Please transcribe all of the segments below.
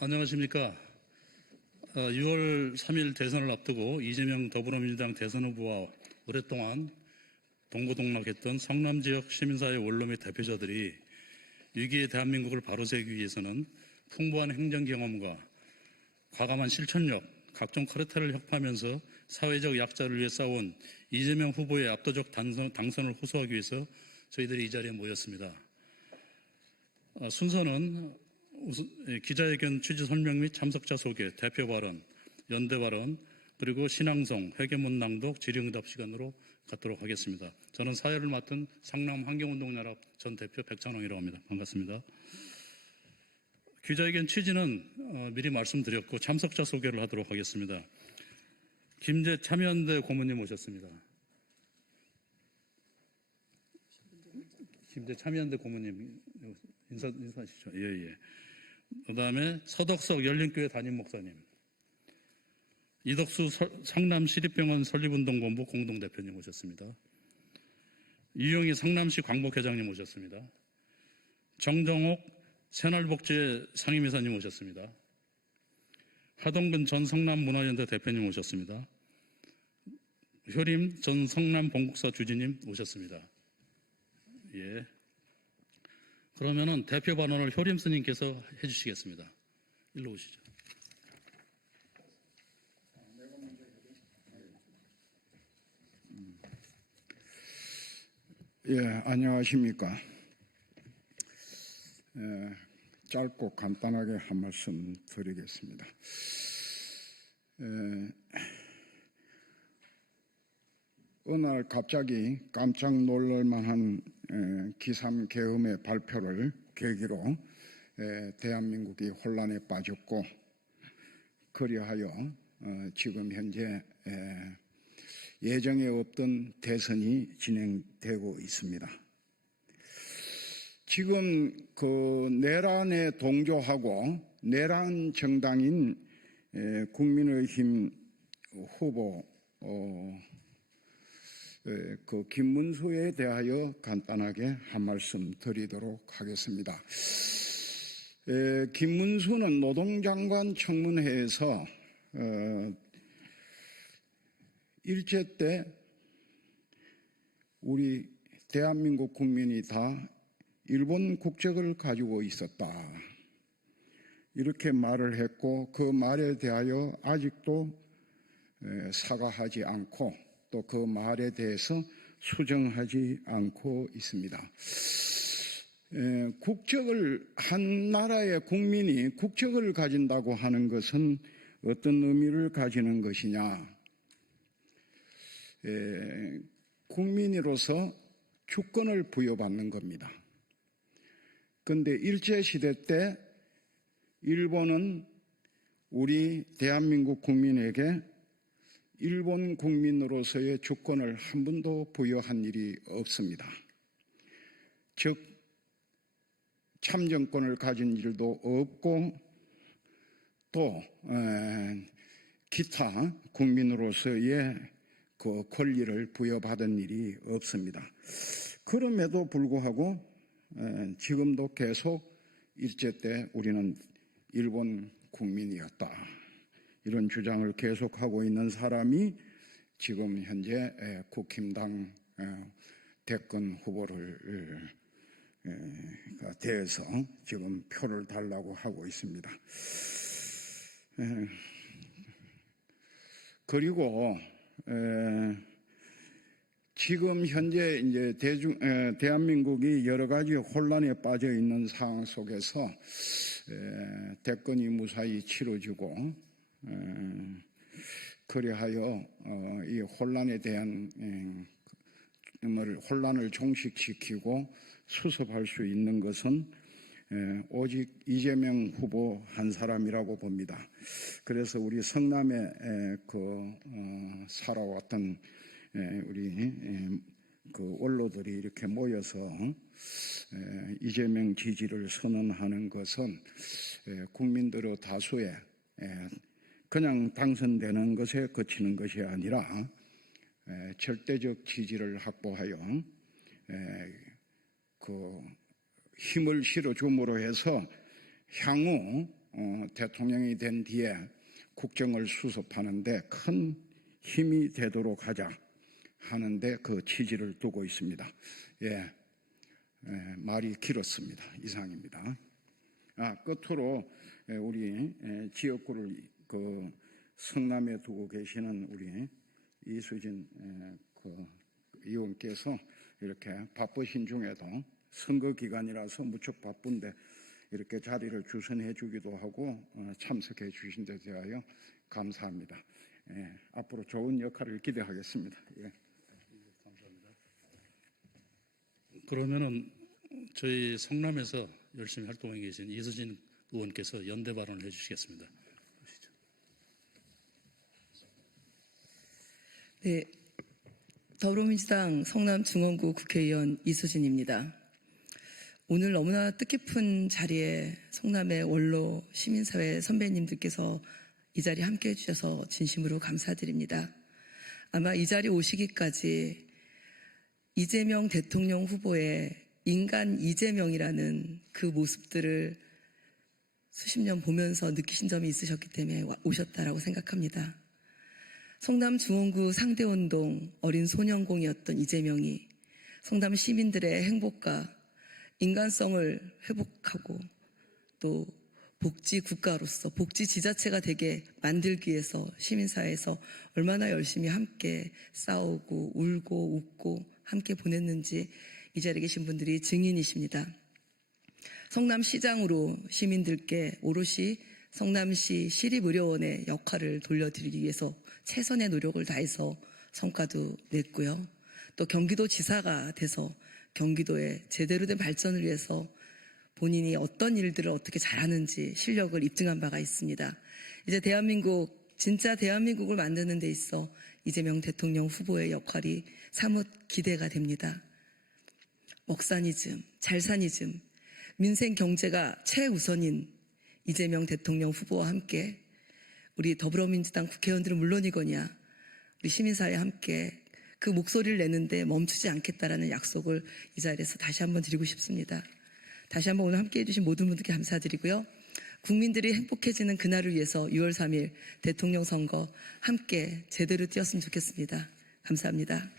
안녕하십니까. 6월 3일 대선을 앞두고 이재명 더불어민주당 대선 후보와 오랫동안 동고동락했던 성남 지역 시민사회 원로 및 대표자들이 위기의 대한민국을 바로 세우기 위해서는 풍부한 행정 경험과 과감한 실천력, 각종 카르텔을 협파하면서 사회적 약자를 위해 싸운 이재명 후보의 압도적 당선을 호소하기 위해서 저희들이 이 자리에 모였습니다. 순서는 기자회견 취지 설명 및 참석자 소개, 대표 발언, 연대 발언, 그리고 신앙송, 회계문 낭독, 질의응답 시간으로 갖도록 하겠습니다. 저는 사회를 맡은 상남 환경운동연합 전 대표 백찬홍이라고 합니다. 반갑습니다. 기자회견 취지는 미리 말씀드렸고 참석자 소개를 하도록 하겠습니다. 김재 참여연대 고문님 오셨습니다. 김재 참여연대 고문님 인사하시죠. 예. 그 다음에 서덕석 열린교회 담임 목사님, 이덕수 성남시립병원 설립운동본부 공동대표님 오셨습니다. 유영희 성남시 광복회장님 오셨습니다. 정정옥 새날복지 상임이사님 오셨습니다. 하동근 전 성남문화연대 대표님 오셨습니다. 효림 전 성남본국사 주지님 오셨습니다. 예. 그러면은 대표 발언을 효림 스님께서 해주시겠습니다. 일로 오시죠. 예, 안녕하십니까. 짧고 간단하게 한 말씀 드리겠습니다. 어느 날 갑자기 깜짝 놀랄 만한 기삼계엄의 발표를 계기로 대한민국이 혼란에 빠졌고, 그리하여 지금 현재 예정에 없던 대선이 진행되고 있습니다. 지금 그 내란에 동조하고 내란 정당인 국민의힘 후보 그 김문수에 대하여 간단하게 한 말씀 드리도록 하겠습니다. 김문수는 노동장관 청문회에서 일제 때 우리 대한민국 국민이 다 일본 국적을 가지고 있었다, 이렇게 말을 했고, 그 말에 대하여 아직도 사과하지 않고 또 그 말에 대해서 수정하지 않고 있습니다. 한 나라의 국민이 국적을 가진다고 하는 것은 어떤 의미를 가지는 것이냐? 국민으로서 주권을 부여받는 겁니다. 그런데 일제시대 때 일본은 우리 대한민국 국민에게 일본 국민으로서의 주권을 한 번도 부여한 일이 없습니다. 즉 참정권을 가진 일도 없고 또 기타 국민으로서의 그 권리를 부여받은 일이 없습니다. 그럼에도 불구하고 지금도 계속 일제 때 우리는 일본 국민이었다, 이런 주장을 계속하고 있는 사람이 지금 현재 국힘당 대권 후보를 대해서 지금 표를 달라고 하고 있습니다. 그리고 지금 현재 이제 대한민국이 여러 가지 혼란에 빠져 있는 상황 속에서 대권이 무사히 치러지고, 그리하여 이 혼란에 대한 혼란을 종식시키고 수습할 수 있는 것은 오직 이재명 후보 한 사람이라고 봅니다. 그래서 우리 성남에 살아왔던 우리 그 원로들이 이렇게 모여서 이재명 지지를 선언하는 것은 국민들의 다수의 그냥 당선되는 것에 그치는 것이 아니라 절대적 지지를 확보하여 그 힘을 실어줌으로 해서 향후 대통령이 된 뒤에 국정을 수습하는데 큰 힘이 되도록 하자 하는데 그 취지를 두고 있습니다. 말이 길었습니다. 이상입니다. 끝으로 우리 지역구를 그 성남에 두고 계시는 우리 이수진 의원께서 이렇게 바쁘신 중에도 선거 기간이라서 무척 바쁜데 이렇게 자리를 주선해 주기도 하고 참석해 주신 데 대하여 감사합니다. 앞으로 좋은 역할을 기대하겠습니다. 감사합니다. 그러면은 저희 성남에서 열심히 활동해 계신 이수진 의원께서 연대 발언을 해주시겠습니다. 보시죠. 네, 더불어민주당 성남중원구 국회의원 이수진입니다. 오늘 너무나 뜻깊은 자리에 성남의 원로 시민사회 선배님들께서 이 자리에 함께해 주셔서 진심으로 감사드립니다. 아마 이 자리에 오시기까지 이재명 대통령 후보의 인간 이재명이라는 그 모습들을 수십 년 보면서 느끼신 점이 있으셨기 때문에 오셨다라고 생각합니다. 성남중원구 상대원동 어린 소년공이었던 이재명이 성남 시민들의 행복과 인간성을 회복하고 또 복지 국가로서 복지 지자체가 되게 만들기 위해서 시민사회에서 얼마나 열심히 함께 싸우고 울고 웃고 함께 보냈는지 이 자리에 계신 분들이 증인이십니다. 성남시장으로 시민들께 오롯이 성남시 시립의료원의 역할을 돌려드리기 위해서 최선의 노력을 다해서 성과도 냈고요. 또 경기도지사가 돼서 경기도의 제대로 된 발전을 위해서 본인이 어떤 일들을 어떻게 잘하는지 실력을 입증한 바가 있습니다. 이제 진짜 대한민국을 만드는 데 있어 이재명 대통령 후보의 역할이 사뭇 기대가 됩니다. 먹사니즘, 잘사니즘, 민생 경제가 최우선인 이재명 대통령 후보와 함께 우리 더불어민주당 국회의원들은 물론이거냐 우리 시민사회와 함께 그 목소리를 내는데 멈추지 않겠다라는 약속을 이 자리에서 다시 한번 드리고 싶습니다. 다시 한번 오늘 함께해 주신 모든 분들께 감사드리고요. 국민들이 행복해지는 그날을 위해서 6월 3일 대통령 선거 함께 제대로 뛰었으면 좋겠습니다. 감사합니다.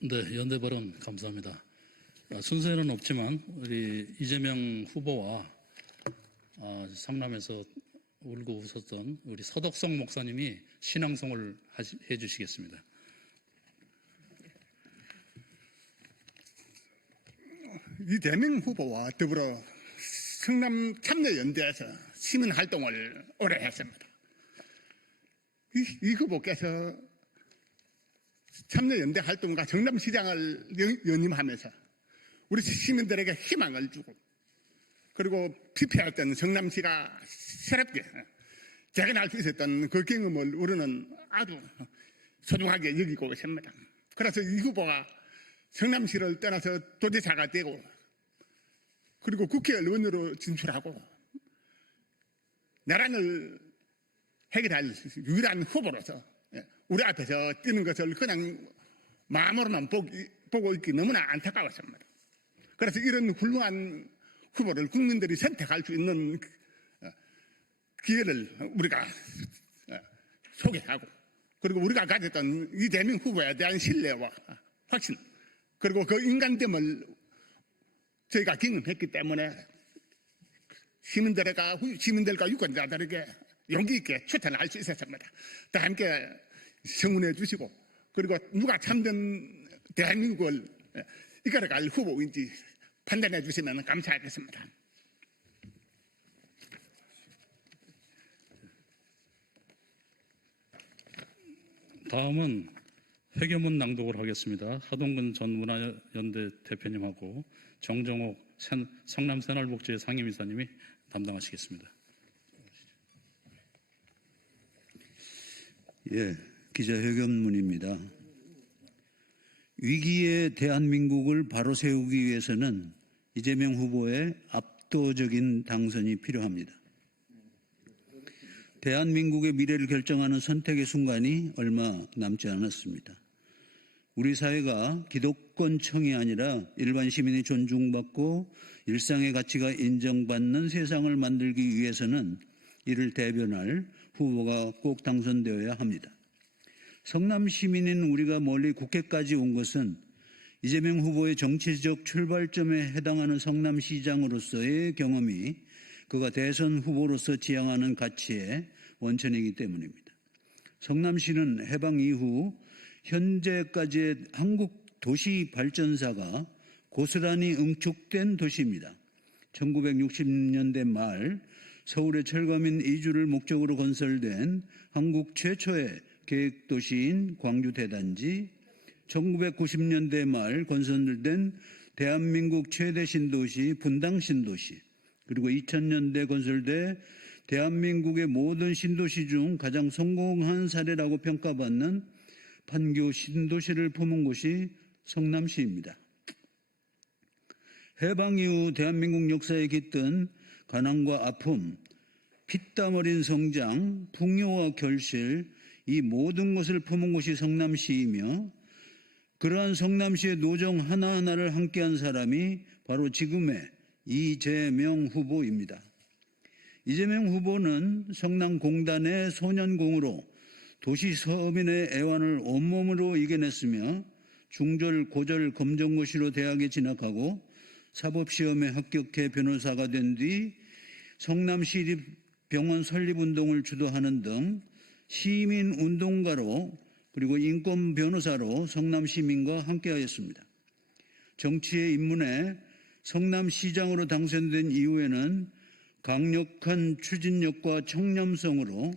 네, 연대 발언 감사합니다. 순서에는 없지만 우리 이재명 후보와 성남에서 울고 웃었던 우리 서덕성 목사님이 신앙송을 해주시겠습니다. 이재명 후보와 더불어 성남 참여연대에서 시민활동을 오래 했습니다. 이 후보께서 참여연대 활동과 성남시장을 연임하면서 우리 시민들에게 희망을 주고 그리고 피폐했던 성남시가 새롭게 재건할 수 있었던 그 경험을 우리는 아주 소중하게 여기고 있습니다. 그래서 이 후보가 성남시를 떠나서 도지사가 되고 그리고 국회의원으로 진출하고 나라를 해결할 유일한 후보로서 우리 앞에서 뛰는 것을 그냥 마음으로만 보고 있기 너무나 안타까웠습니다. 그래서 이런 훌륭한 후보를 국민들이 선택할 수 있는 기회를 우리가 소개하고 그리고 우리가 가졌던 이재명 후보에 대한 신뢰와 확신 그리고 그 인간됨을 저희가 경험했기 때문에 시민들과 유권자들에게 용기 있게 추천할 수 있었습니다. 다 함께 성원해 주시고 그리고 누가 참된 대한민국을 이끌어갈 후보인지 판단해 주시면 감사하겠습니다. 다음은 회견문 낭독을 하겠습니다. 하동근 전 문화연대 대표님하고 정정옥 성남새날복지회 상임이사님이 담당하시겠습니다. 기자회견문입니다. 위기의 대한민국을 바로 세우기 위해서는 이재명 후보의 압도적인 당선이 필요합니다. 대한민국의 미래를 결정하는 선택의 순간이 얼마 남지 않았습니다. 우리 사회가 기득권층이 아니라 일반 시민이 존중받고 일상의 가치가 인정받는 세상을 만들기 위해서는 이를 대변할 후보가 꼭 당선되어야 합니다. 성남 시민인 우리가 멀리 국회까지 온 것은 이재명 후보의 정치적 출발점에 해당하는 성남시장으로서의 경험이 그가 대선 후보로서 지향하는 가치의 원천이기 때문입니다. 성남시는 해방 이후 현재까지의 한국 도시 발전사가 고스란히 응축된 도시입니다. 1960년대 말 서울의 철거민 이주를 목적으로 건설된 한국 최초의 계획도시인 광주 대단지, 1990년대 말 건설된 대한민국 최대 신도시 분당 신도시, 그리고 2000년대 건설돼 대한민국의 모든 신도시 중 가장 성공한 사례라고 평가받는 판교 신도시를 품은 곳이 성남시입니다. 해방 이후 대한민국 역사에 깃든 가난과 아픔, 피땀 어린 성장, 풍요와 결실, 이 모든 것을 품은 곳이 성남시이며 그러한 성남시의 노정 하나하나를 함께한 사람이 바로 지금의 이재명 후보입니다. 이재명 후보는 성남공단의 소년공으로 도시 서민의 애환을 온몸으로 이겨냈으며 중졸, 고졸, 검정고시로 대학에 진학하고 사법시험에 합격해 변호사가 된 뒤 성남시립병원 설립운동을 주도하는 등 시민운동가로 그리고 인권 변호사로 성남시민과 함께하였습니다. 정치에 입문해 성남시장으로 당선된 이후에는 강력한 추진력과 청렴성으로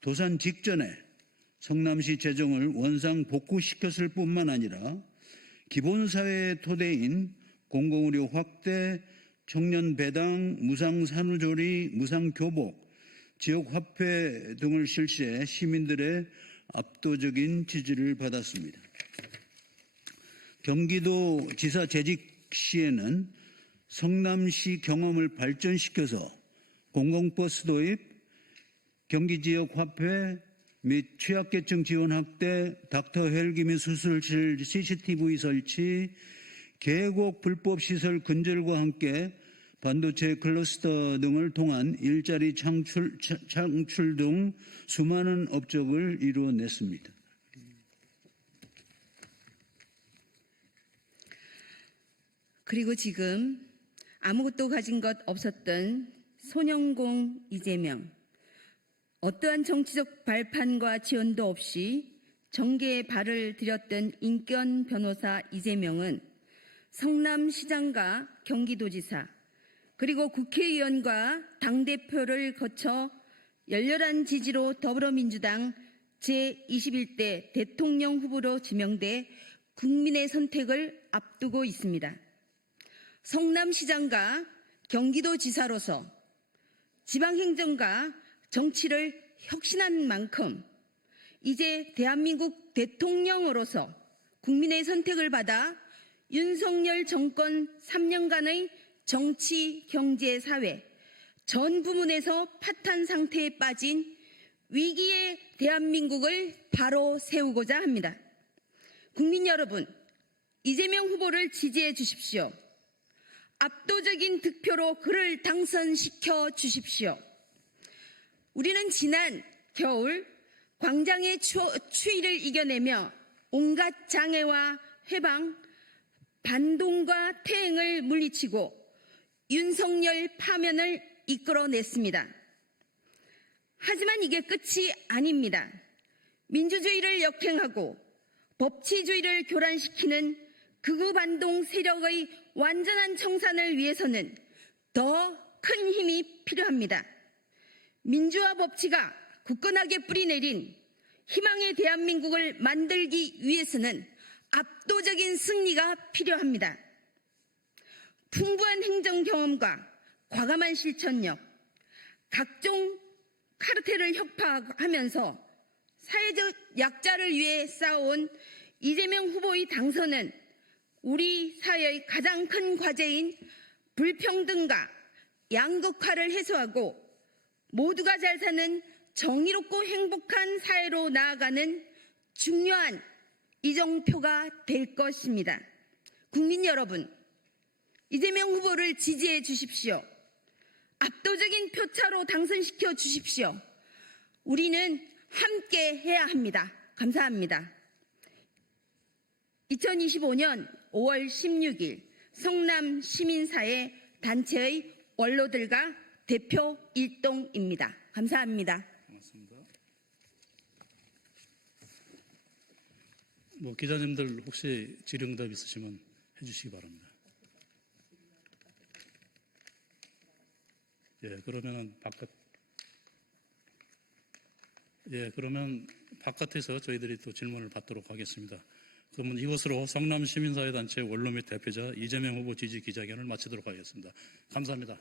도산 직전에 성남시 재정을 원상 복구시켰을 뿐만 아니라 기본사회의 토대인 공공의료 확대, 청년 배당, 무상 산후조리, 무상 교복, 지역화폐 등을 실시해 시민들의 압도적인 지지를 받았습니다. 경기도지사 재직 시에는 성남시 경험을 발전시켜서 공공버스 도입, 경기지역 화폐 및 취약계층 지원 확대, 닥터 헬기 및 수술실 CCTV 설치, 계곡 불법시설 근절과 함께 반도체 클러스터 등을 통한 일자리 창출 등 수많은 업적을 이루어냈습니다. 그리고 지금 아무것도 가진 것 없었던 소년공 이재명, 어떠한 정치적 발판과 지원도 없이 정계에 발을 들였던 인권 변호사 이재명은 성남시장과 경기도지사 그리고 국회의원과 당대표를 거쳐 열렬한 지지로 더불어민주당 제21대 대통령 후보로 지명돼 국민의 선택을 앞두고 있습니다. 성남시장과 경기도지사로서 지방행정과 정치를 혁신한 만큼 이제 대한민국 대통령으로서 국민의 선택을 받아 윤석열 정권 3년간의 정치, 경제, 사회 전 부문에서 파탄 상태에 빠진 위기의 대한민국을 바로 세우고자 합니다. 국민 여러분, 이재명 후보를 지지해 주십시오. 압도적인 득표로 그를 당선시켜 주십시오. 우리는 지난 겨울 광장의 추위를 이겨내며 온갖 장애와 회방, 반동과 퇴행을 물리치고 윤석열 파면을 이끌어냈습니다. 하지만 이게 끝이 아닙니다. 민주주의를 역행하고 법치주의를 교란시키는 극우 반동 세력의 완전한 청산을 위해서는 더 큰 힘이 필요합니다. 민주화 법치가 굳건하게 뿌리내린 희망의 대한민국을 만들기 위해서는 압도적인 승리가 필요합니다. 풍부한 행정 경험과 과감한 실천력, 각종 카르텔을 혁파하면서 사회적 약자를 위해 싸워온 이재명 후보의 당선은 우리 사회의 가장 큰 과제인 불평등과 양극화를 해소하고 모두가 잘 사는 정의롭고 행복한 사회로 나아가는 중요한 이정표가 될 것입니다. 국민 여러분, 이재명 후보를 지지해 주십시오. 압도적인 표차로 당선시켜 주십시오. 우리는 함께 해야 합니다. 감사합니다. 2025년 5월 16일 성남 시민사회 단체의 원로들과 대표 일동입니다. 감사합니다. 고맙습니다. 기자님들 혹시 질의응답 있으시면 해주시기 바랍니다. 그러면 바깥에서 저희들이 또 질문을 받도록 하겠습니다. 그러면 이것으로 성남 시민사회단체 원로 및 대표자 이재명 후보 지지 기자회견을 마치도록 하겠습니다. 감사합니다.